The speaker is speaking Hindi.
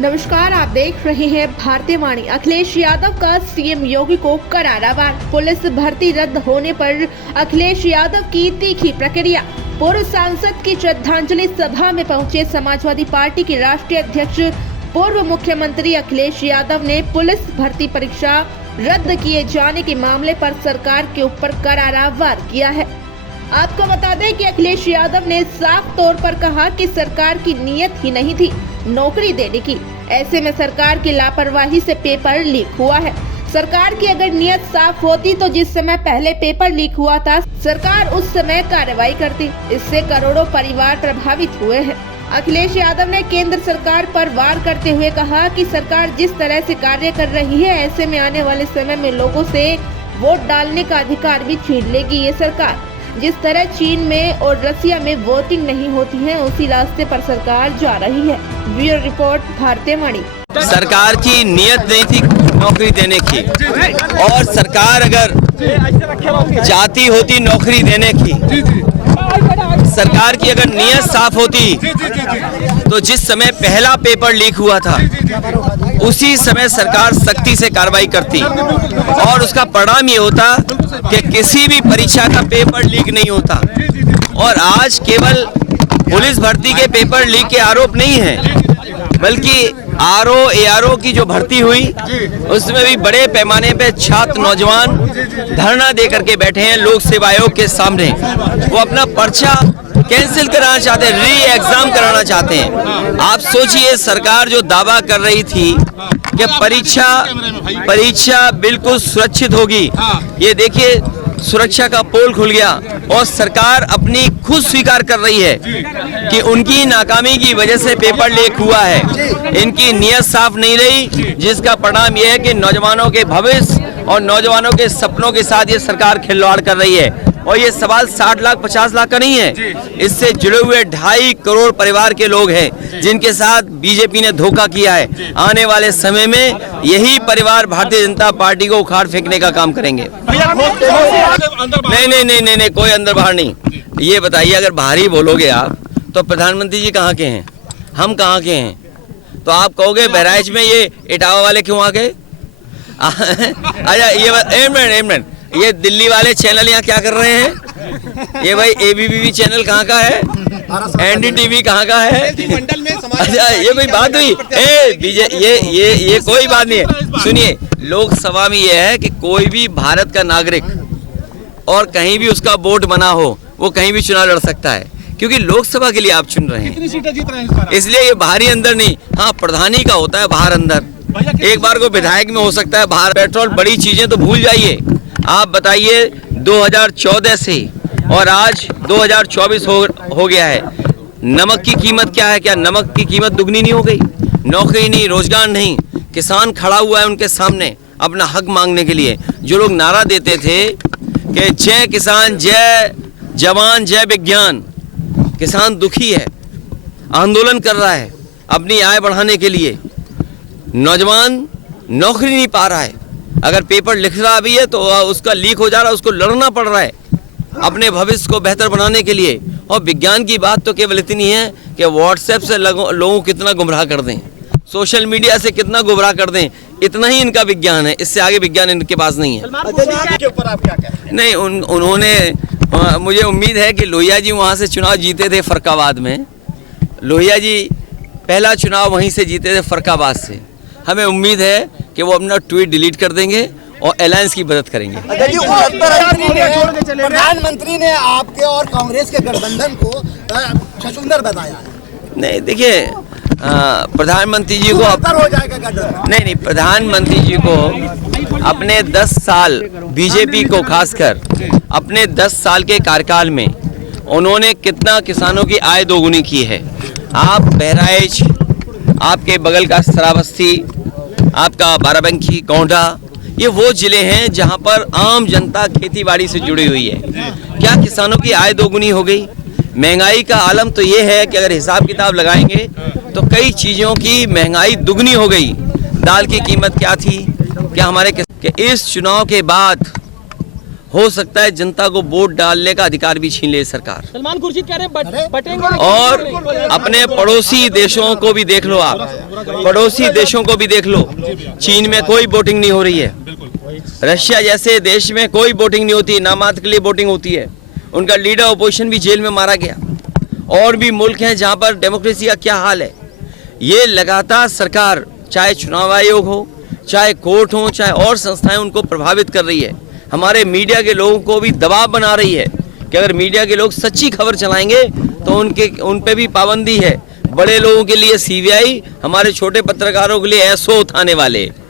नमस्कार, आप देख रहे हैं भारतीय वाणी। अखिलेश यादव का सीएम योगी को करारा वार। पुलिस भर्ती रद्द होने पर अखिलेश यादव की तीखी प्रतिक्रिया। पूर्व सांसद की श्रद्धांजलि सभा में पहुंचे समाजवादी पार्टी के राष्ट्रीय अध्यक्ष पूर्व मुख्यमंत्री अखिलेश यादव ने पुलिस भर्ती परीक्षा रद्द किए जाने के मामले पर सरकार के ऊपर करारा वार किया है। आपको बता दें कि अखिलेश यादव ने साफ तौर पर कहा कि सरकार की नीयत ही नहीं थी नौकरी देने की। ऐसे में सरकार की लापरवाही से पेपर लीक हुआ है। सरकार की अगर नीयत साफ होती तो जिस समय पहले पेपर लीक हुआ था, सरकार उस समय कार्रवाई करती। इससे करोड़ों परिवार प्रभावित हुए हैं। अखिलेश यादव ने केंद्र सरकार पर वार करते हुए कहा कि सरकार जिस तरह से कार्य कर रही है, ऐसे में आने वाले समय में लोगों से वोट डालने का अधिकार भी छीन लेगी ये सरकार। जिस तरह चीन में और रसिया में वोटिंग नहीं होती है, उसी रास्ते पर सरकार जा रही है। ब्यूरो रिपोर्ट, भारतीय वाणी। सरकार की नियत नहीं थी नौकरी देने की, और सरकार अगर चाहती होती नौकरी देने की, सरकार की अगर नियत साफ होती तो जिस समय पहला पेपर लीक हुआ था उसी समय सरकार सख्ती से कार्रवाई करती, और उसका परिणाम ये होता कि किसी भी परीक्षा का पेपर लीक नहीं होता। और आज केवल पुलिस भर्ती के पेपर लीक के आरोप नहीं है, बल्कि ARO की जो भर्ती हुई उसमें भी बड़े पैमाने पे छात्र नौजवान धरना दे करके बैठे हैं लोक सेवा आयोग के सामने। वो अपना पर्चा कैंसिल कराना चाहते हैं, री एग्जाम कराना चाहते हैं। आप सोचिए, सरकार जो दावा कर रही थी कि परीक्षा बिल्कुल सुरक्षित होगी, ये देखिए सुरक्षा का पोल खुल गया, और सरकार अपनी खुद स्वीकार कर रही है कि उनकी नाकामी की वजह से पेपर लीक हुआ है। इनकी नियत साफ नहीं रही, जिसका परिणाम यह है कि नौजवानों के भविष्य और नौजवानों के सपनों के साथ ये सरकार खिलवाड़ कर रही है। और ये सवाल 60 लाख 50 लाख का नहीं है, इससे जुड़े हुए 2.5 करोड़ परिवार के लोग हैं जिनके साथ बीजेपी ने धोखा किया है। आने वाले समय में यही परिवार भारतीय जनता पार्टी को उखाड़ फेंकने का काम करेंगे। नहीं, कोई अंदर बाहर नहीं। ये बताइए, अगर बाहर ही बोलोगे आप तो प्रधानमंत्री जी कहाँ के हैं, हम कहाँ के हैं? तो आप कहोगे बहराइच में ये इटावा वाले क्यों आ गए? अच्छा, एक मिनट, ये दिल्ली वाले चैनल यहाँ क्या कर रहे हैं? ये भाई ABP चैनल कहाँ का है? NDTV कहाँ का है? अच्छा, ये भाई बात हुई। ये कोई बात नहीं है। सुनिए, लोकसभा में ये है कि कोई भी भारत का नागरिक और कहीं भी उसका वोट बना हो, वो कहीं भी चुनाव लड़ सकता है, क्योंकि लोकसभा के लिए आप चुन रहे हैं। इसलिए ये बाहरी अंदर नहीं, हाँ प्रधानी का होता है बाहर अंदर। एक बार को विधायक में हो सकता है बाहर। पेट्रोल, बड़ी चीजें तो भूल जाइए। आप बताइए 2014 से और आज 2024 हो गया है, नमक की कीमत क्या है? क्या नमक की कीमत दुगनी नहीं हो गई? नौकरी नहीं, रोजगार नहीं। किसान खड़ा हुआ है उनके सामने अपना हक मांगने के लिए। जो लोग नारा देते थे कि जय किसान, जय जवान, जय विज्ञान, किसान दुखी है, आंदोलन कर रहा है अपनी आय बढ़ाने के लिए। नौजवान नौकरी नहीं पा रहा है, अगर पेपर लिख रहा भी है तो उसका लीक हो जा रहा है, उसको लड़ना पड़ रहा है अपने भविष्य को बेहतर बनाने के लिए। और विज्ञान की बात तो केवल इतनी है कि व्हाट्सएप से लोगों को कितना गुमराह कर दें, सोशल मीडिया से कितना गुमराह कर दें, इतना ही इनका विज्ञान है। इससे आगे विज्ञान इनके पास नहीं है। के ऊपर आप क्या कहते हैं? नहीं, उन्होंने, मुझे उम्मीद है कि लोहिया जी वहाँ से चुनाव जीते थे फरक्काबाद में। लोहिया जी पहला चुनाव वहीं से जीते थे, फरक्काबाद से। हमें उम्मीद है कि वो अपना ट्वीट डिलीट कर देंगे और अलायंस की मदद करेंगे। प्रधानमंत्री ने आपके और कांग्रेस के गठबंधन को छछूंदर बताया है। नहीं, देखिए, प्रधानमंत्री जी को हो जाएगा गठबंधन। नहीं, प्रधानमंत्री जी को अपने 10 साल बीजेपी को, खासकर अपने 10 साल के कार्यकाल में उन्होंने कितना किसानों की आय दोगुनी की है। आप बहराइच, आपके बगल का श्रावस्ती, आपका बाराबंकी, गोंडा, ये वो जिले हैं जहां पर आम जनता खेती बाड़ी से जुड़ी हुई है। क्या किसानों की आय दोगुनी हो गई? महंगाई का आलम तो ये है कि अगर हिसाब किताब लगाएंगे तो कई चीज़ों की महंगाई दुगनी हो गई। दाल की कीमत क्या थी? क्या हमारे कि इस चुनाव के बाद हो सकता है जनता को वोट डालने का अधिकार भी छीन ले सरकार। सलमान खुर्शीद कह रहे हैं बटेंगे। और अपने पड़ोसी देशों को भी देख लो आप, पड़ोसी देशों को भी देख लो। चीन में कोई वोटिंग नहीं हो रही है, रशिया जैसे देश में कोई वोटिंग नहीं होती, नामात्र के लिए वोटिंग होती है। उनका लीडर अपोजिशन भी जेल में मारा गया। और भी मुल्क हैं जहां पर डेमोक्रेसी का क्या हाल है। ये लगातार सरकार, चाहे चुनाव आयोग हो, चाहे कोर्ट हो, चाहे और संस्थाएं, उनको प्रभावित कर रही है। हमारे मीडिया के लोगों को भी दबाव बना रही है कि अगर मीडिया के लोग सच्ची खबर चलाएंगे तो उन पे भी पाबंदी है। बड़े लोगों के लिए सीबीआई, हमारे छोटे पत्रकारों के लिए एसओ उठाने वाले।